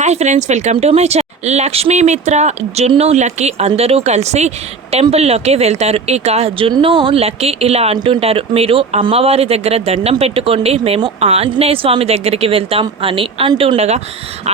Hi friends welcome to my channel Lakshmi Mitra Junnu Lucky అందరూ కలిసి టెంపుల్లోకి వెళ్తారు. ఇక జున్ను లక్కీ ఇలా అంటుంటారు. మీరు అమ్మవారి దగ్గర దండం పెట్టుకోండి. మేము ఆంజనేయ స్వామి దగ్గరికి వెళ్తాం అని అంటుండగా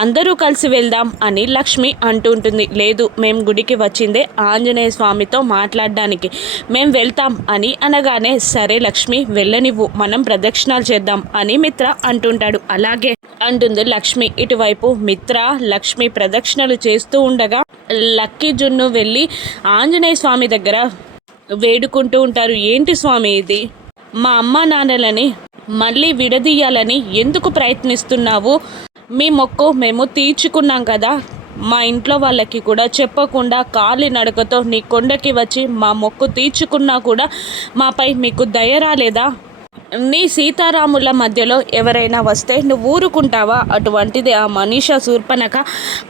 అందరూ కలిసి వెళ్దాం అని లక్ష్మి అంటుంటుంది. లేదు మేము గుడికి వచ్చిందే ఆంజనేయ స్వామితో మాట్లాడడానికి. మేము వెళ్తాం అని అనగానే సరే లక్ష్మి వెళ్ళనివ్వు. మనం ప్రదక్షిణాలు చేద్దాం అని మిత్ర అంటుంటాడు. అలాగే అంటుంది లక్ష్మి. ఇటువైపు మిత్ర లక్ష్మి ప్రదక్షిణలు చేస్తూ ఉండగా లక్కీ జున్ను వెళ్ళి ఆంజనేయ స్వామి దగ్గర వేడుకుంటూ ఉంటారు. ఏంటి స్వామి ఇది? మా అమ్మ నాన్నలని మళ్ళీ విడదీయాలని ఎందుకు ప్రయత్నిస్తున్నావు? మీ మొక్కు మేము తీర్చుకున్నాం కదా. మా ఇంట్లో వాళ్ళకి కూడా చెప్పకుండా కాలి నడకతో నీ కొండకి వచ్చి మా మొక్కు తీర్చుకున్నా కూడా మాపై మీకు దయ రాలేదా? నీ సీతారాముల మధ్యలో ఎవరైనా వస్తే నువ్వు ఊరుకుంటావా? అటువంటిది ఆ మనీష శూర్పణక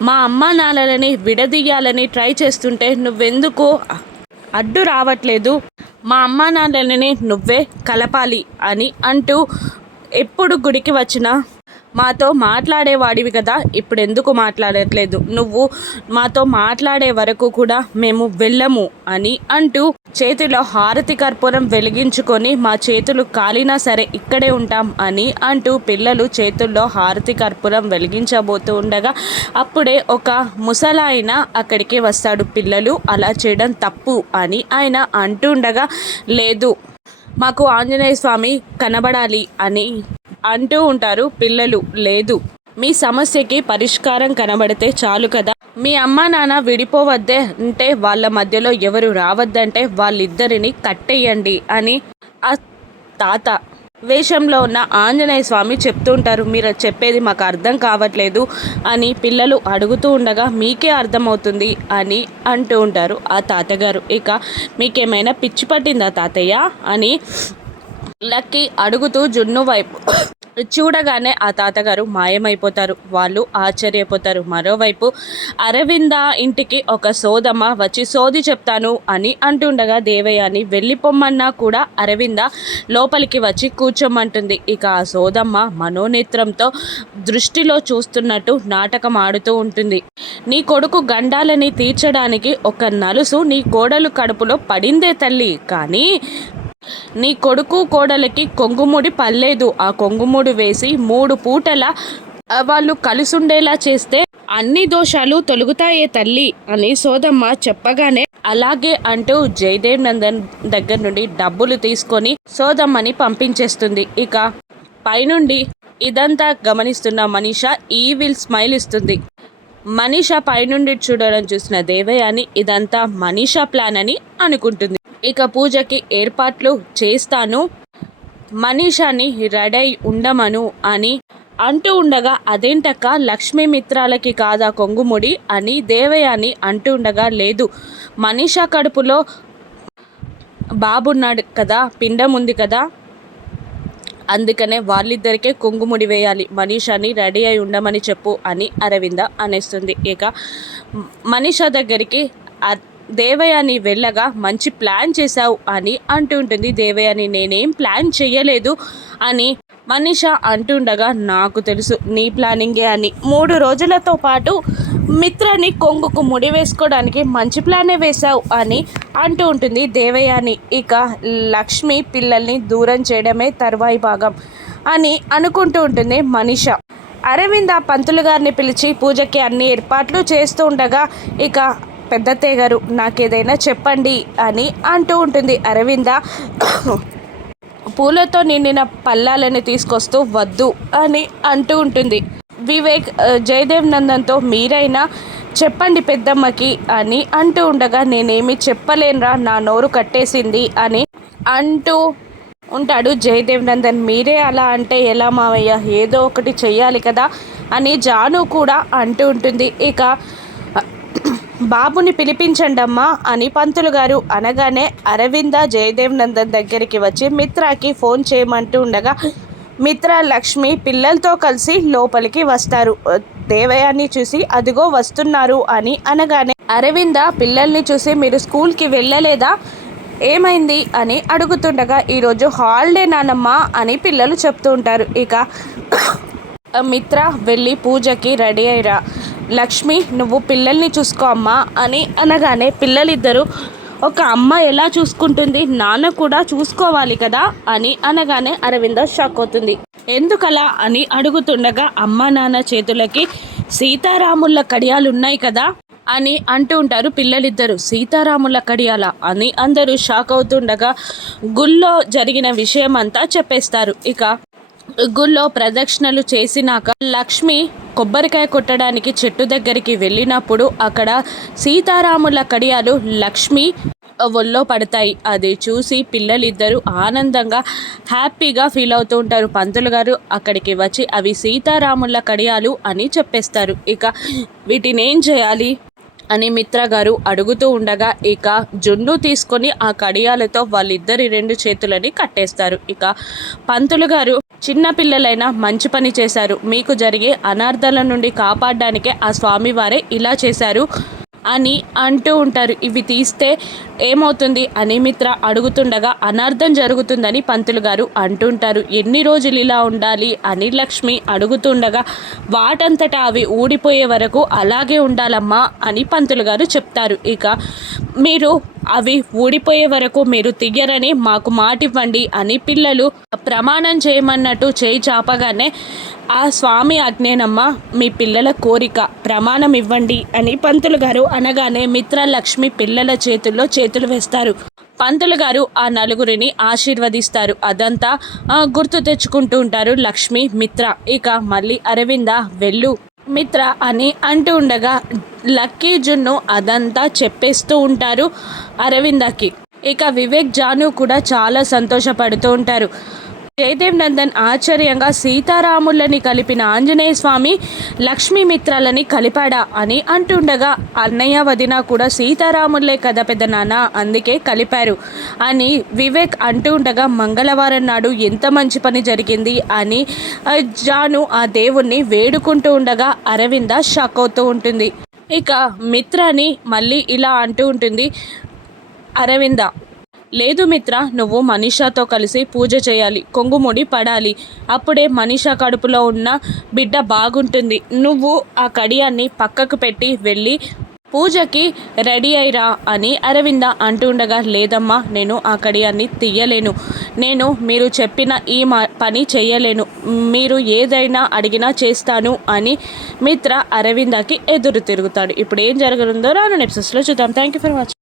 మా అమ్మ నాన్నలని విడదీయాలని ట్రై చేస్తుంటే నువ్వెందుకు అడ్డు రావట్లేదు? మా అమ్మ నాన్నలని నువ్వే కలపాలి అని అంటూ ఎప్పుడు గుడికి వచ్చినా మాతో మాట్లాడేవాడివి కదా ఇప్పుడు ఎందుకు మాట్లాడట్లేదు? నువ్వు మాతో మాట్లాడే వరకు కూడా మేము వెళ్ళము అని అంటూ చేతిలో హారతి కర్పూరం వెలిగించుకొని మా చేతులు కాలినా సరే ఇక్కడే ఉంటాం అని అంటూ పిల్లలు చేతుల్లో హారతి కర్పూరం వెలిగించబోతూ ఉండగా అప్పుడే ఒక ముసలాయన అక్కడికి వస్తాడు. పిల్లలు అలా చేయడం తప్పు అని ఆయన అంటుండగా లేదు మాకు ఆంజనేయ స్వామి కనబడాలి అని అంటూ ఉంటారు పిల్లలు లేదు. మీ సమస్యకి పరిష్కారం కనబడితే చాలు కదా. మీ అమ్మ నాన్న విడిపోవద్దే అంటే వాళ్ళ మధ్యలో ఎవరు రావద్దంటే వాళ్ళిద్దరిని కట్టేయండి అని ఆ తాత వేషంలో ఉన్న ఆంజనేయ స్వామి చెప్తుంటారు మీరు చెప్పేది మాకు అర్థం కావట్లేదు అని పిల్లలు అడుగుతూ ఉండగా మీకే అర్థమవుతుంది అని అంటూ ఉంటారు ఆ తాతగారు. ఇక మీకేమైనా పిచ్చి పట్టిందా తాతయ్య? అని లక్కీ అడుగుతూ జున్ను వైపు చూడగానే ఆ తాతగారు మాయమైపోతారు. వాళ్ళు ఆశ్చర్యపోతారు. మరోవైపు అరవింద ఇంటికి ఒక సోదమ్మ వచ్చి సోది చెప్తాను అని అంటుండగా దేవయాని వెళ్ళిపోమ్మన్నా కూడా అరవింద లోపలికి వచ్చి కూర్చోమంటుంది. ఇక ఆ సోదమ్మ మనోనేత్రంతో దృష్టిలో చూస్తున్నట్టు నాటకం ఆడుతూ ఉంటుంది. నీ కొడుకు గండాలని తీర్చడానికి ఒక నలుసు నీ కోడలు కడుపులో పడిందే తల్లి. కానీ నీ కొడుకు కోడలికి కొంగుముడి పల్లేదు. ఆ కొంగుముడి వేసి మూడు పూటల వాళ్ళు కలిసుండేలా చేస్తే అన్ని దోషాలు తొలుగుతాయే తల్లి అని సోదమ్మ చెప్పగానే అలాగే అంటూ జయదేవ్ నందన్ దగ్గర నుండి డబ్బులు తీసుకొని సోదమ్మని పంపించేస్తుంది. ఇక పైనుండి ఇదంతా గమనిస్తున్న మనీష ఈవిల్ స్మైల్ ఇస్తుంది. మనీష పైనుండి చూడడం చూసిన దేవయాని ఇదంతా మనీష ప్లాన్ అని అనుకుంటుంది. ఇక పూజకి ఏర్పాట్లు చేస్తాను. మనీషాని రెడై ఉండమను అని అంటూ ఉండగా అదేంటక్క? లక్ష్మీ మిత్రాలకి కాదా కొంగుముడి? అని దేవయాని అంటూ ఉండగా లేదు. మనీషా కడుపులో బాబున్నాడు కదా పిండం ఉంది కదా. అందుకనే వాళ్ళిద్దరికే కొంగుముడి వేయాలి. మనీషాని రెడీ అయి ఉండమని చెప్పు అని అరవింద అనేస్తుంది. ఇక మనీషా దగ్గరికి దేవయాని వెళ్ళగా మంచి ప్లాన్ చేశావు అని అంటుంటుంది దేవయాని. నేనేం ప్లాన్ చేయలేదు అని మనీష అంటుండగా నాకు తెలుసు నీ ప్లానింగే అని. మూడు రోజులతో పాటు మిత్రాన్ని కొంగుకు ముడి వేసుకోవడానికి మంచి ప్లానే వేశావు అని అంటూ ఉంటుంది దేవయాని. ఇక లక్ష్మి పిల్లల్ని దూరం చేయడమే తర్వాయి భాగం అని అనుకుంటూ ఉంటుంది మనీష. అరవింద పంతులు గారిని పిలిచి పూజకి అన్ని ఏర్పాట్లు చేస్తూ ఉండగా ఇక పెద్ద గారు నాకేదైనా చెప్పండి అని అంటూ ఉంటుంది. అరవింద పూలతో నిండిన పల్లాలని తీసుకొస్తూ వద్దు అని అంటూ ఉంటుంది. వివేక్ జయదేవ్ నందన్తో మీరైనా చెప్పండి పెద్దమ్మకి అని అంటూ ఉండగా నేనేమి చెప్పలేనురా నా నోరు కట్టేసింది అని అంటూ ఉంటాడు జయదేవ్ నందన్. మీరే అలా అంటే ఎలా మావయ్య? ఏదో ఒకటి చెయ్యాలి కదా అని జాను కూడా అంటూ ఉంటుంది. ఇక బాబుని పిలిపించండమ్మా అని పంతులు గారు అనగానే అరవింద జయదేవ్ నందన్ దగ్గరికి వచ్చి మిత్రాకి ఫోన్ చేయమంటూ ఉండగా మిత్ర లక్ష్మి పిల్లలతో కలిసి లోపలికి వస్తారు. దేవయాన్ని చూసి అదిగో వస్తున్నారు అని అనగానే అరవింద పిల్లల్ని చూసి మీరు స్కూల్కి వెళ్ళలేదా? ఏమైంది? అని అడుగుతుండగా ఈరోజు హాలిడే నానమ్మా అని పిల్లలు చెప్తూ ఉంటారు. ఇక మిత్ర వెళ్ళి పూజకి రెడీ అయిరా. లక్ష్మి నువ్వు పిల్లల్ని చూసుకో అమ్మా అని అనగానే పిల్లలిద్దరూ ఒక అమ్మ ఎలా చూసుకుంటుంది? నాన్న కూడా చూసుకోవాలి కదా? అని అనగానే అరవింద షాక్ అవుతుంది. ఎందుకలా? అని అడుగుతుండగా అమ్మ నాన్న చేతులకి సీతారాముల కడియాలు ఉన్నాయి కదా? అని అంటూ ఉంటారు పిల్లలిద్దరూ. సీతారాముల కడియాల? అని అందరూ షాక్ అవుతుండగా గుళ్ళో జరిగిన విషయం అంతా చెప్పేస్తారు. ఇక గుళ్ళో ప్రదక్షిణలు చేసినాక లక్ష్మి కొబ్బరికాయ కొట్టడానికి చెట్టు దగ్గరికి వెళ్ళినప్పుడు అక్కడ సీతారాముల కడియాలు లక్ష్మి ఒళ్ళో పడతాయి. అది చూసి పిల్లలిద్దరూ ఆనందంగా హ్యాపీగా ఫీల్ అవుతూ ఉంటారు. పంతులు గారు అక్కడికి వచ్చి అవి సీతారాముల కడియాలు అని చెప్పేస్తారు. ఇక వీటిని ఏం చేయాలి? అని మిత్ర గారు అడుగుతూ ఉండగా ఇక జున్ను తీసుకొని ఆ కడియాలతో వాళ్ళిద్దరి రెండు చేతులని కట్టేస్తారు. ఇక పంతులు గారు చిన్నపిల్లలైనా మంచి పని చేశారు. మీకు జరిగే అనార్థాల నుండి కాపాడడానికే ఆ స్వామివారే ఇలా చేశారు అని అంటూ ఉంటారు. ఇవి తీస్తే ఏమవుతుంది అని మిత్ర అడుగుతుండగా అనర్థం జరుగుతుందని పంతులు గారు అంటుంటారు ఎన్ని రోజులు ఇలా ఉండాలి అని లక్ష్మి అడుగుతుండగా వాటంతటా అవి ఊడిపోయే వరకు అలాగే ఉండాలమ్మా అని పంతులు గారు చెప్తారు. ఇక మీరు అవి ఊడిపోయే వరకు మీరు తీయరని మాకు మాటివ్వండి అని పిల్లలు ప్రమాణం చేయమన్నట్టు చేయి చాపగానే ఆ స్వామి అజ్ఞేనమ్మ మీ పిల్లల కోరిక ప్రమాణం ఇవ్వండి అని పంతులు గారు అనగానే మిత్ర లక్ష్మి పిల్లల చేతుల్లో చేతులు వేస్తారు. పంతులు గారు ఆ నలుగురిని ఆశీర్వదిస్తారు. అదంతా గుర్తు తెచ్చుకుంటూ ఉంటారు లక్ష్మి మిత్ర. ఇక మళ్ళీ అరవింద వెళ్ళు మిత్ర అని అంటూ ఉండగా లక్కీ జున్ను అదంతా చెప్పేస్తూ ఉంటారు అరవిందకి. ఇక వివేక్ జాను కూడా చాలా సంతోషపడుతూ ఉంటారు. జయదేవ్ నందన్ ఆశ్చర్యంగా సీతారాములని కలిపిన ఆంజనేయ స్వామి లక్ష్మీమిత్రాలని కలిపాడా అని అంటుండగా అన్నయ్య వదిన కూడా సీతారాములే కదా పెద్ద నాన్న అందుకే కలిపారు అని వివేక్ అంటూ ఉండగా మంగళవారం నాడు ఎంత మంచి పని జరిగింది అని జాను ఆ దేవుణ్ణి వేడుకుంటూ ఉండగా అరవింద షాక్ అవుతూ ఉంటుంది. ఇక మిత్రని మళ్ళీ ఇలా అంటూ ఉంటుంది అరవింద లేదు మిత్ర నువ్వు మనీషాతో కలిసి పూజ చేయాలి కొంగుముడి పడాలి. అప్పుడే మనీషా కడుపులో ఉన్న బిడ్డ బాగుంటుంది. నువ్వు ఆ కడియాన్ని పక్కకు పెట్టి వెళ్ళి పూజకి రెడీ అయిరా అని అరవింద అంటుండగా లేదమ్మా నేను ఆ కడియాన్ని తీయలేను. నేను మీరు చెప్పిన ఈ పని చేయలేను. మీరు ఏదైనా అడిగినా చేస్తాను అని మిత్ర అరవిందకి ఎదురు తిరుగుతాడు. ఇప్పుడు ఏం జరగనుందో రాను నెప్సెస్లో చూద్దాం. Thank you for watching